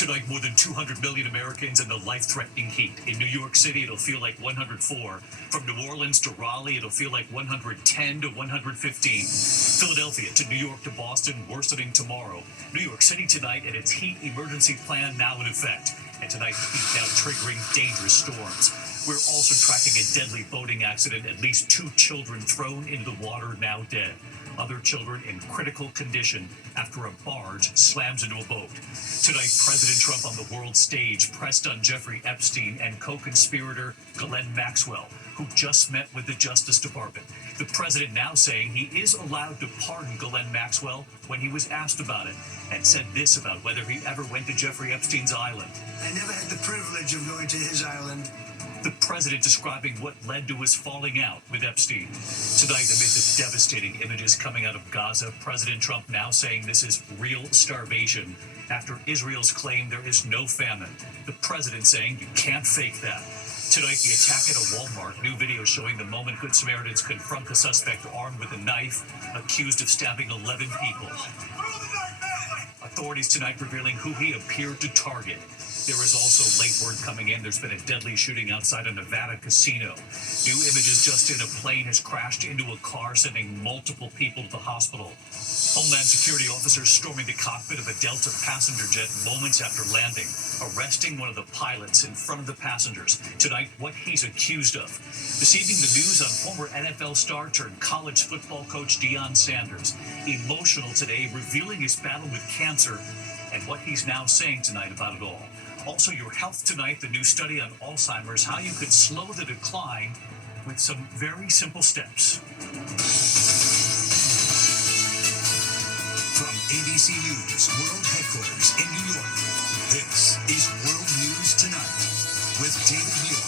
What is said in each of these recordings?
Tonight, more than 200 million Americans in the life-threatening heat. In New York City, it'll feel like 104. From New Orleans to Raleigh, it'll feel like 110 to 115. Philadelphia to New York to Boston, worsening tomorrow. New York City tonight and its heat emergency plan now in effect. And tonight, the heat now triggering dangerous storms. We're also tracking a deadly boating accident. At least 2 children thrown into the water, now dead. Other children in critical condition after a barge slams into a boat. Tonight, President Trump on the world stage pressed on Jeffrey Epstein and co-conspirator Ghislaine Maxwell, who just met with the Justice Department. The president now saying he is allowed to pardon Ghislaine Maxwell when he was asked about it, and said this about whether he ever went to Jeffrey Epstein's island. I never had the privilege of going to his island. The president describing what led to his falling out with Epstein. Tonight, amid the devastating images coming out of Gaza, President Trump now saying this is real starvation after Israel's claim there is no famine. The president saying you can't fake that. Tonight, the attack at a Walmart. New video showing the moment Good Samaritans confront the suspect armed with a knife, accused of stabbing 11 people. Authorities tonight revealing who he appeared to target. There is also late word coming in. There's been a deadly shooting outside a Nevada casino. New images just in: a plane has crashed into a car, sending multiple people to the hospital. Homeland Security officers storming the cockpit of a Delta passenger jet moments after landing, arresting one of the pilots in front of the passengers. Tonight, what he's accused of. This evening, the news on former NFL star turned college football coach Deion Sanders. Emotional today, revealing his battle with cancer and what he's now saying tonight about it all. Also, your health tonight, the new study on Alzheimer's, how you could slow the decline with some very simple steps. From ABC News World Headquarters in New York, this is World News Tonight with David Muir.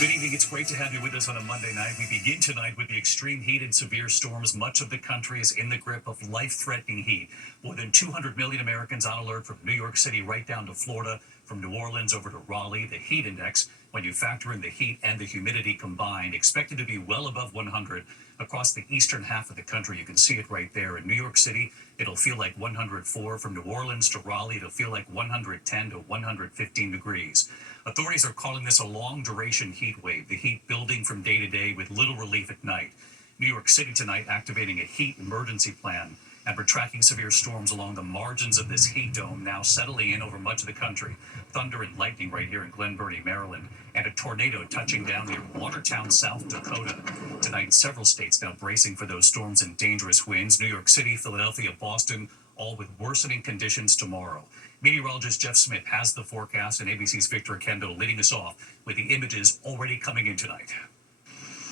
Good evening. It's great to have you with us on a Monday night. We begin tonight with the extreme heat and severe storms. Much of the country is in the grip of life-threatening heat. More than 200 million Americans on alert from New York City right down to Florida, from New Orleans over to Raleigh. The heat index, when you factor in the heat and the humidity combined, expected to be well above 100 across the eastern half of the country. You can see it right there. In New York City, it'll feel like 104. From New Orleans to Raleigh, it'll feel like 110 to 115 degrees. Authorities are calling this a long-duration heat wave, the heat building from day to day with little relief at night. New York City tonight activating a heat emergency plan, and we're tracking severe storms along the margins of this heat dome now settling in over much of the country. Thunder and lightning right here in Glen Burnie, Maryland, and a tornado touching down near Watertown, South Dakota. Tonight, several states now bracing for those storms and dangerous winds. New York City, Philadelphia, Boston, all with worsening conditions tomorrow. Meteorologist Jeff Smith has the forecast, and ABC's Victor Kendall leading us off with the images already coming in tonight.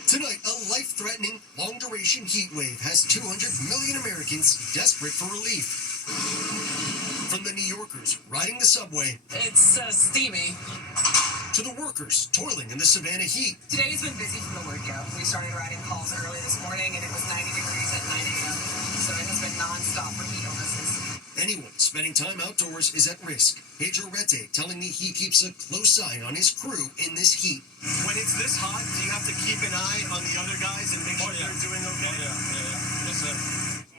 Tonight, a life-threatening, long-duration heat wave has 200 million Americans desperate for relief. From the New Yorkers riding the subway, it's steamy, to the workers toiling in the Savannah heat. Today's been busy from the word-go. We started riding calls early this morning, and it was 90 degrees at 9 a.m., so it has been non-stop for heat illnesses. Anyone spending time outdoors is at risk. Pedro Rete telling me he keeps a close eye on his crew in this heat. When it's this hot, do you have to keep an eye on the other guys and make sure they're doing okay? Yes, sir.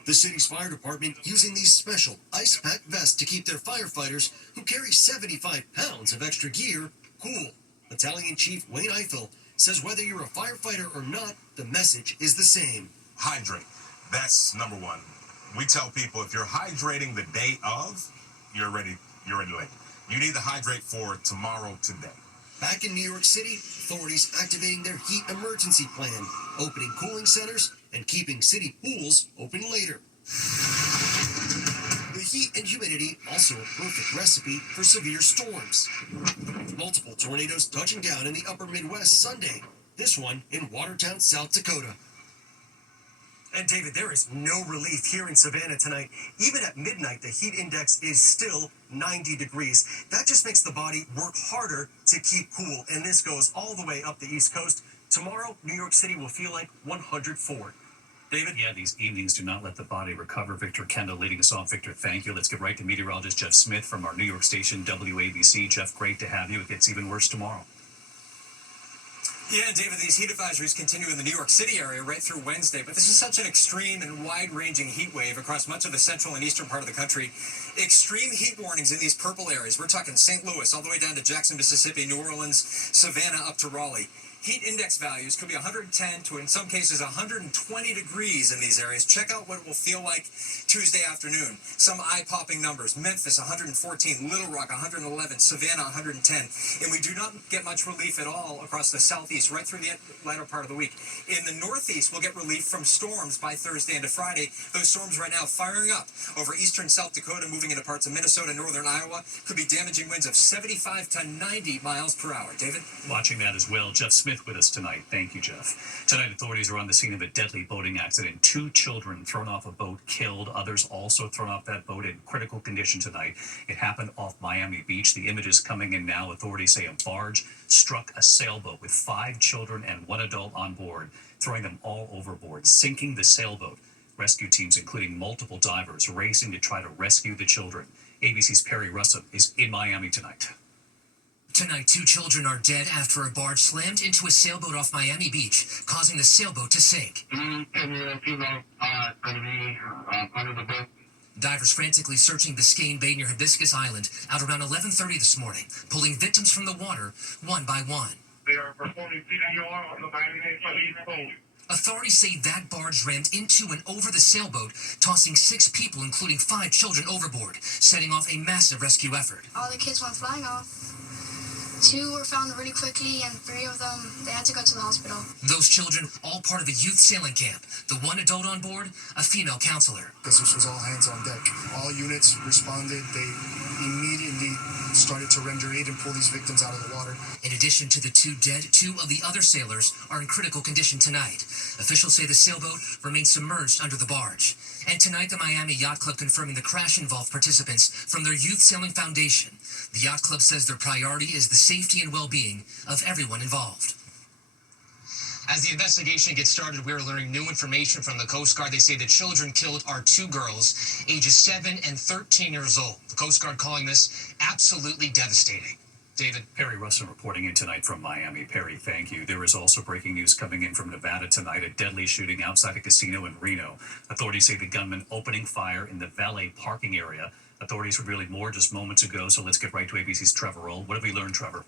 The city's fire department using these special ice pack vests to keep their firefighters, who carry 75 pounds of extra gear, cool. Battalion Chief Wayne Eiffel says whether you're a firefighter or not, the message is the same. Hydrate. That's number one. We tell people if you're hydrating the day of, you're ready late. You need to hydrate for tomorrow, today. Back in New York City, authorities activating their heat emergency plan, opening cooling centers and keeping city pools open later. The heat and humidity also a perfect recipe for severe storms. Multiple tornadoes touching down in the upper Midwest Sunday, this one in Watertown, South Dakota. And David, there is no relief here in Savannah tonight. Even at midnight, the heat index is still 90 degrees. That just makes the body work harder to keep cool. And this goes all the way up the East Coast. Tomorrow, New York City will feel like 104. David? Yeah, these evenings do not let the body recover. Victor Kendall leading us off. Victor, thank you. Let's get right to meteorologist Jeff Smith from our New York station, WABC. Jeff, great to have you. It gets even worse tomorrow. Yeah, David, these heat advisories continue in the New York City area right through Wednesday, but this is such an extreme and wide-ranging heat wave across much of the central and eastern part of the country. Extreme heat warnings in these purple areas. We're talking St. Louis all the way down to Jackson, Mississippi, New Orleans, Savannah up to Raleigh. Heat index values could be 110 to, in some cases, 120 degrees in these areas. Check out what it will feel like Tuesday afternoon. Some eye-popping numbers. Memphis, 114. Little Rock, 111. Savannah, 110. And we do not get much relief at all across the southeast, right through the latter part of the week. In the northeast, we'll get relief from storms by Thursday into Friday. Those storms right now firing up over eastern South Dakota, moving into parts of Minnesota, northern Iowa. Could be damaging winds of 75 to 90 miles per hour. David? Watching that as well, Jeff Smith with us tonight. Thank you, Jeff. Tonight, authorities are on the scene of a deadly boating accident. 2 children thrown off a boat, killed. Others also thrown off that boat in critical condition tonight. It happened off Miami Beach. The images coming in now. Authorities say a barge struck a sailboat with 5 children and 1 adult on board, throwing them all overboard, sinking the sailboat. Rescue teams, including multiple divers, racing to try to rescue the children. ABC's Perry Russell is in Miami tonight. Tonight, 2 children are dead after a barge slammed into a sailboat off Miami Beach, causing the sailboat to sink. Divers frantically searching Biscayne Bay near Hibiscus Island out around 11:30 this morning, pulling victims from the water one by one. They are performing CPR on the Miami East Coast. Authorities say that barge rammed into and over the sailboat, tossing 6 people, including 5 children, overboard, setting off a massive rescue effort. All the kids went flying off. 2 were found really quickly, and 3 of them, they had to go to the hospital. Those children, all part of a youth sailing camp. The 1 adult on board, a female counselor. Because this was all hands on deck. All units responded. They immediately started to render aid and pull these victims out of the water. In addition to the 2 dead, 2 of the other sailors are in critical condition tonight. Officials say the sailboat remains submerged under the barge. And tonight, the Miami Yacht Club confirming the crash involved participants from their Youth Sailing Foundation. The Yacht Club says their priority is the safety and well-being of everyone involved. As the investigation gets started, we're learning new information from the Coast Guard. They say the children killed are 2 girls, ages 7 and 13 years old. The Coast Guard calling this absolutely devastating. David? Perry Russell reporting in tonight from Miami. Perry, thank you. There is also breaking news coming in from Nevada tonight. A deadly shooting outside a casino in Reno. Authorities say the gunman opening fire in the valet parking area. Authorities revealing more just moments ago, so let's get right to ABC's Trevor Roll. What have we learned, Trevor?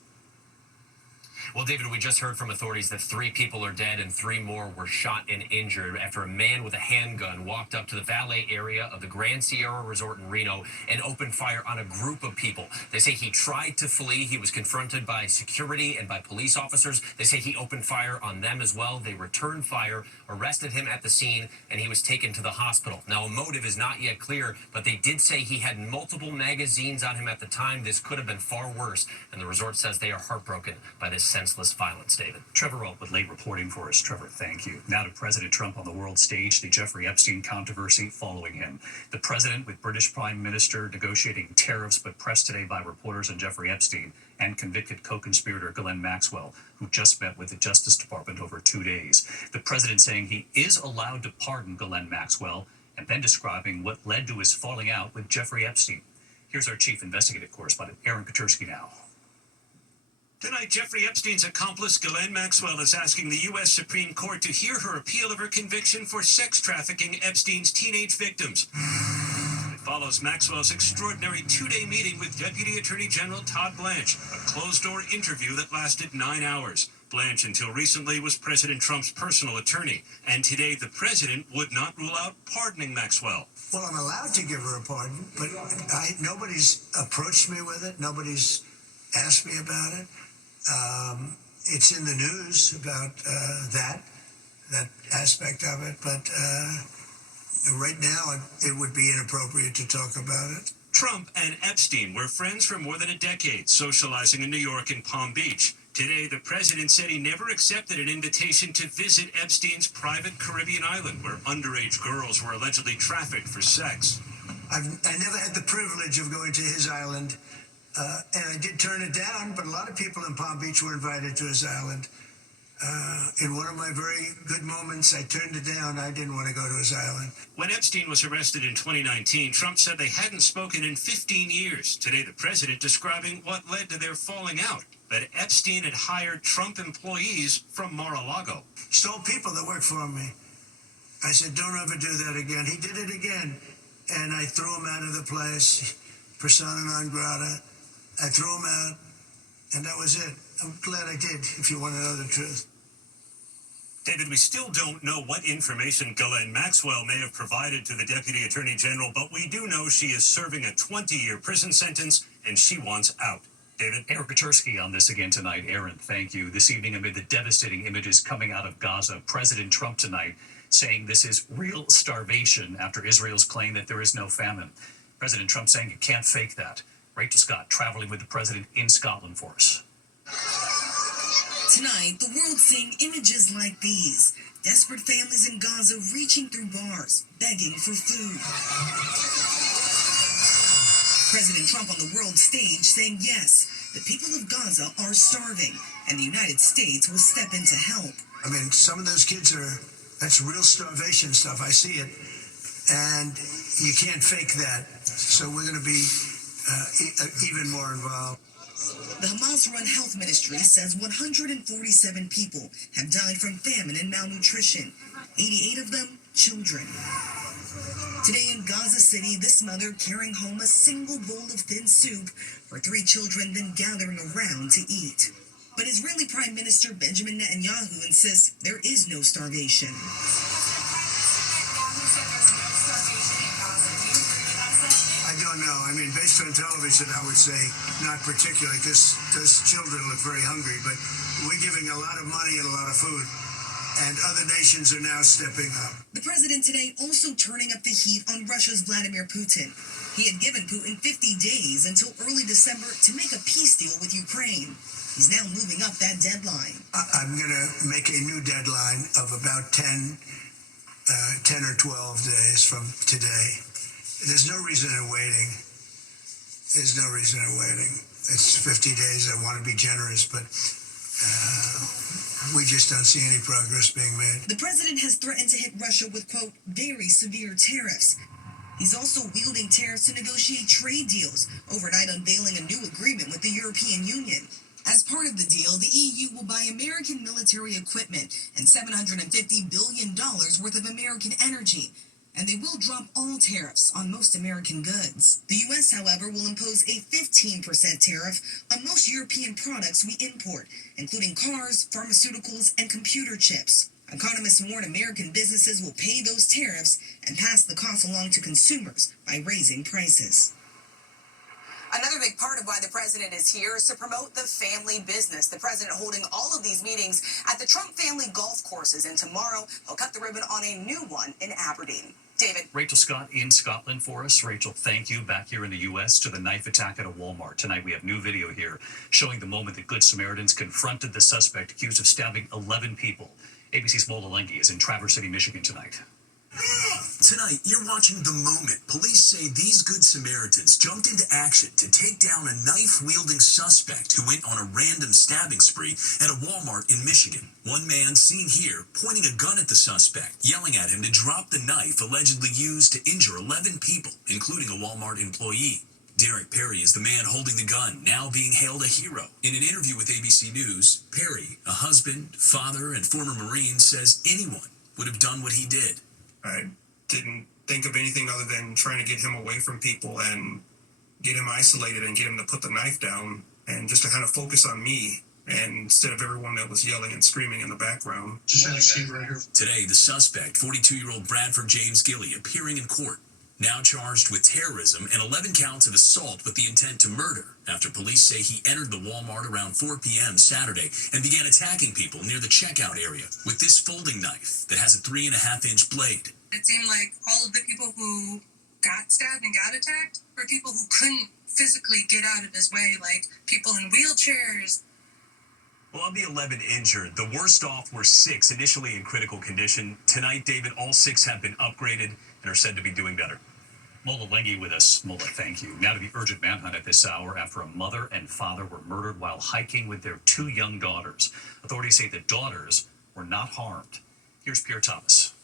Well, David, we just heard from authorities that 3 people are dead and 3 more were shot and injured after a man with a handgun walked up to the valet area of the Grand Sierra Resort in Reno and opened fire on a group of people. They say he tried to flee. He was confronted by security and by police officers. They say he opened fire on them as well. They returned fire, arrested him at the scene, and he was taken to the hospital. Now, a motive is not yet clear, but they did say he had multiple magazines on him at the time. This could have been far worse, and the resort says they are heartbroken by this senseless violence, David. Trevor Roll with late reporting for us. Trevor, thank you. Now to President Trump on the world stage, the Jeffrey Epstein controversy following him. The president with British Prime Minister negotiating tariffs, but pressed today by reporters on Jeffrey Epstein and convicted co-conspirator Ghislaine Maxwell, who just met with the Justice Department over 2 days. The president saying he is allowed to pardon Ghislaine Maxwell, and then describing what led to his falling out with Jeffrey Epstein. Here's our chief investigative correspondent, Aaron Katersky now. Tonight, Jeffrey Epstein's accomplice, Ghislaine Maxwell, is asking the U.S. Supreme Court to hear her appeal of her conviction for sex trafficking Epstein's teenage victims. It follows Maxwell's extraordinary 2-day meeting with Deputy Attorney General Todd Blanche, a closed-door interview that lasted 9 hours. Blanche, until recently, was President Trump's personal attorney, and today the president would not rule out pardoning Maxwell. Well, I'm allowed to give her a pardon, but nobody's approached me with it. Nobody's asked me about it. It's in the news about that aspect of it, but right now it would be inappropriate to talk about it. Trump and Epstein were friends for more than a decade, socializing in New York and Palm Beach. Today, the president said he never accepted an invitation to visit Epstein's private Caribbean island, where underage girls were allegedly trafficked for sex. I never had the privilege of going to his island. And I did turn it down, but a lot of people in Palm Beach were invited to his island. In one of my very good moments, I turned it down. I didn't want to go to his island. When Epstein was arrested in 2019, Trump said they hadn't spoken in 15 years. Today, the president describing what led to their falling out. that Epstein had hired Trump employees from Mar-a-Lago. Stole people that work for me. I said, don't ever do that again. He did it again. And I threw him out of the place, persona non grata. I threw him out, and that was it. I'm glad I did, if you want to know the truth. David, we still don't know what information Ghislaine Maxwell may have provided to the Deputy Attorney General, but we do know she is serving a 20-year prison sentence, and she wants out. David? Aaron Petersky on this again tonight. Aaron, thank you. This evening, amid the devastating images coming out of Gaza, President Trump tonight saying this is real starvation after Israel's claim that there is no famine. President Trump saying you can't fake that. Rachel Scott traveling with the president in Scotland for us. Tonight, the world seeing images like these. Desperate families in Gaza reaching through bars, begging for food. President Trump on the world stage saying yes, the people of Gaza are starving, and the United States will step in to help. I mean, some of those kids that's real starvation stuff. I see it. And you can't fake that. So we're going to be even more involved. The Hamas-run health ministry says 147 people have died from famine and malnutrition, 88 of them children. Today in Gaza City, this mother carrying home a single bowl of thin soup for 3 children, then gathering around to eat. But Israeli Prime Minister Benjamin Netanyahu insists there is no starvation. I don't know. I mean, based on television, I would say not particularly, because those children look very hungry. But we're giving a lot of money and a lot of food, and other nations are now stepping up. The president today also turning up the heat on Russia's Vladimir Putin. He had given Putin 50 days until early December to make a peace deal with Ukraine. He's now moving up that deadline. I'm going to make a new deadline of about 10 or 12 days from today. There's no reason in waiting. There's no reason in waiting. It's 50 days. I want to be generous, but we just don't see any progress being made. The president has threatened to hit Russia with, quote, very severe tariffs. He's also wielding tariffs to negotiate trade deals, overnight unveiling a new agreement with the European Union. As part of the deal, the EU will buy American military equipment and $750 billion worth of American energy, and they will drop all tariffs on most American goods. The U.S., however, will impose a 15% tariff on most European products we import, including cars, pharmaceuticals, and computer chips. Economists warn American businesses will pay those tariffs and pass the cost along to consumers by raising prices. Another big part of why the president is here is to promote the family business. The president holding all of these meetings at the Trump family golf courses, and tomorrow he'll cut the ribbon on a new one in Aberdeen. David. Rachel Scott in Scotland for us. Rachel, thank you. Back here in the U.S. to the knife attack at a Walmart. Tonight we have new video here showing the moment that Good Samaritans confronted the suspect accused of stabbing 11 people. ABC's Mola Lengi is in Traverse City, Michigan tonight. Tonight, you're watching the moment police say these Good Samaritans jumped into action to take down a knife-wielding suspect who went on a random stabbing spree at a Walmart in Michigan. One man seen here pointing a gun at the suspect, yelling at him to drop the knife allegedly used to injure 11 people, including a Walmart employee. Derek Perry is the man holding the gun, now being hailed a hero. In an interview with ABC News, Perry, a husband, father, and former Marine, says anyone would have done what he did. I didn't think of anything other than trying to get him away from people and get him isolated and get him to put the knife down and just to kind of focus on me and instead of everyone that was yelling and screaming in the background. Today, the suspect, 42-year-old Bradford James Gilley, appearing in court, now charged with terrorism and 11 counts of assault with the intent to murder after police say he entered the Walmart around 4 p.m. Saturday and began attacking people near the checkout area with this folding knife that has a 3.5-inch blade. It seemed like all of the people who got stabbed and got attacked were people who couldn't physically get out of his way, like people in wheelchairs. Well, of the 11 injured, the worst off were 6 initially in critical condition. Tonight, David, all 6 have been upgraded and are said to be doing better. Mola Lengi with us. Mola, thank you. Now to the urgent manhunt at this hour after a mother and father were murdered while hiking with their 2 young daughters. Authorities say the daughters were not harmed. Here's Pierre Thomas.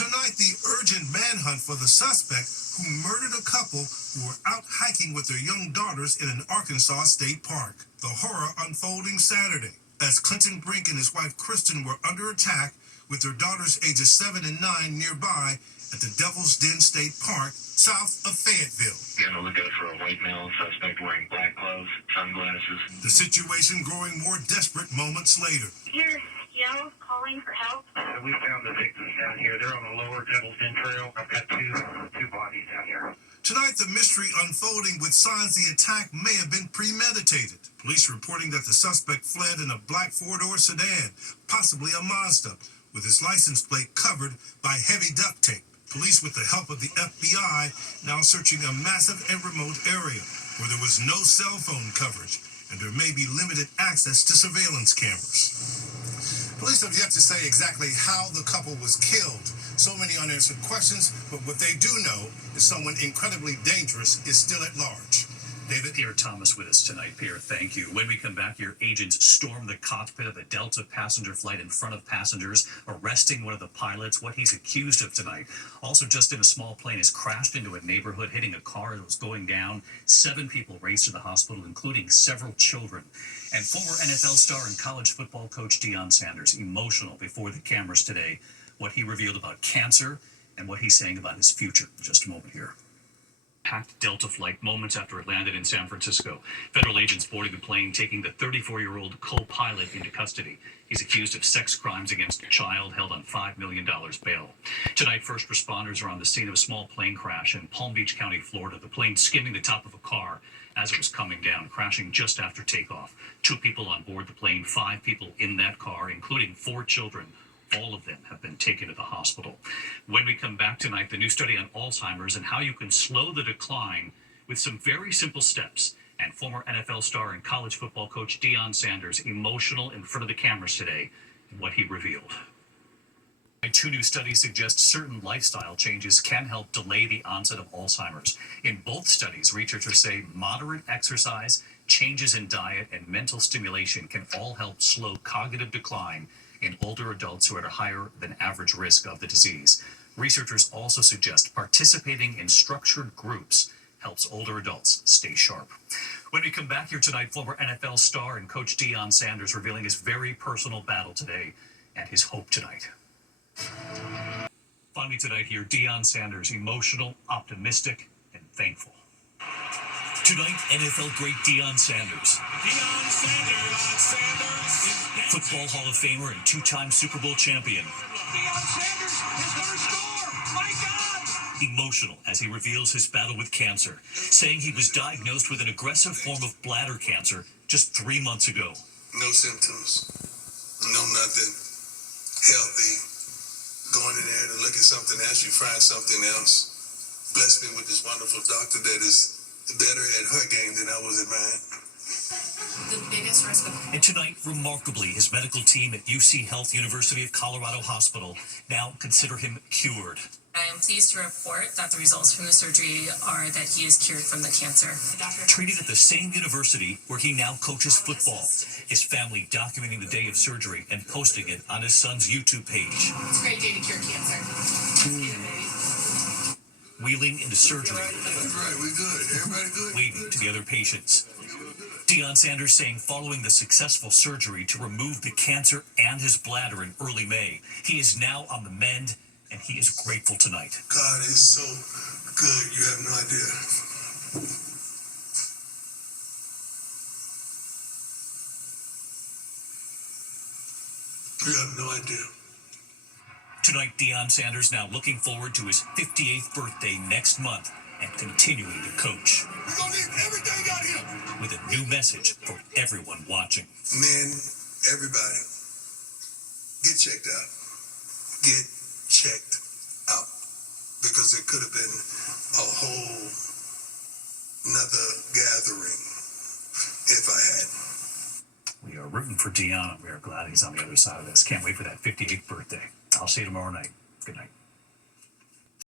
Tonight, the urgent manhunt for the suspect who murdered a couple who were out hiking with their young daughters in an Arkansas state park. The horror unfolding Saturday as Clinton Brink and his wife Kristen were under attack with their daughters ages 7 and 9 nearby at the Devil's Den State Park, south of Fayetteville. Gonna look out for a white male suspect wearing black gloves, sunglasses. The situation growing more desperate moments later. Here, yells calling for help. We found the victims down here. They're on the lower Devil's Den Trail. I've got two bodies down here. Tonight, the mystery unfolding with signs the attack may have been premeditated. Police reporting that the suspect fled in a black four-door sedan, possibly a Mazda, with his license plate covered by heavy duct tape. Police, with the help of the FBI, now searching a massive and remote area where there was no cell phone coverage and there may be limited access to surveillance cameras. Police have yet to say exactly how the couple was killed. So many unanswered questions, but what they do know is someone incredibly dangerous is still at large. David? Pierre Thomas with us tonight. Pierre, thank you. When we come back, your agents storm the cockpit of a Delta passenger flight in front of passengers, arresting one of the pilots, what he's accused of tonight. Also, just in a small plane, has crashed into a neighborhood, hitting a car that was going down. 7 people raced to the hospital, including several children. And former NFL star and college football coach Deion Sanders, emotional before the cameras today. What he revealed about cancer and what he's saying about his future. Just a moment here. Packed Delta flight moments after it landed in San Francisco. Federal agents boarding the plane, taking the 34-year-old co-pilot into custody. He's accused of sex crimes against a child, held on $5 million bail. Tonight, first responders are on the scene of a small plane crash in Palm Beach County, Florida. The plane skimming the top of a car as it was coming down, crashing just after takeoff. 2 people on board the plane, 5 people in that car, including 4 children. All of them have been taken to the hospital. When we come back tonight, the new study on Alzheimer's and how you can slow the decline with some very simple steps. And former NFL star and college football coach Deion Sanders, emotional in front of the cameras today, and what he revealed. 2 new studies suggest certain lifestyle changes can help delay the onset of Alzheimer's. In both studies, researchers say moderate exercise, changes in diet, and mental stimulation can all help slow cognitive decline in older adults who are at a higher than average risk of the disease. Researchers also suggest participating in structured groups helps older adults stay sharp. When we come back here tonight, former NFL star and coach Deion Sanders revealing his very personal battle today and his hope tonight. Finally tonight here, Deion Sanders, emotional, optimistic, and thankful. Tonight, NFL great Deion Sanders. Deion Sanders. Football Hall of Famer and 2-time Super Bowl champion. Deion Sanders is going to score. My God. Emotional as he reveals his battle with cancer, saying he was diagnosed with an aggressive form of bladder cancer just 3 months ago. No symptoms, no nothing. Healthy. Going in there to look at something else, you find something else. Bless me with this wonderful doctor that is better at her game than I was at mine. The biggest risk of... And tonight, remarkably, his medical team at UC Health University of Colorado Hospital now consider him cured. I am pleased to report that the results from the surgery are that he is cured from the cancer. Treated at the same university where he now coaches football. His family documenting the day of surgery and posting it on his son's YouTube page. It's a great day to cure cancer. Wheeling into surgery. That's right, we good. Everybody good? Waving to the other patients. Deion Sanders saying following the successful surgery to remove the cancer and his bladder in early May, he is now on the mend and he is grateful tonight. God is so good, you have no idea. You have no idea. Tonight, Deion Sanders now looking forward to his 58th birthday next month and continuing to coach. We're gonna need everything out here. With a new message for everyone watching. Men, everybody, get checked out. Get checked out. Because it could have been a whole another gathering if I had. We are rooting for Deion. We are glad he's on the other side of this. Can't wait for that 58th birthday. I'll see you tomorrow night. Good night.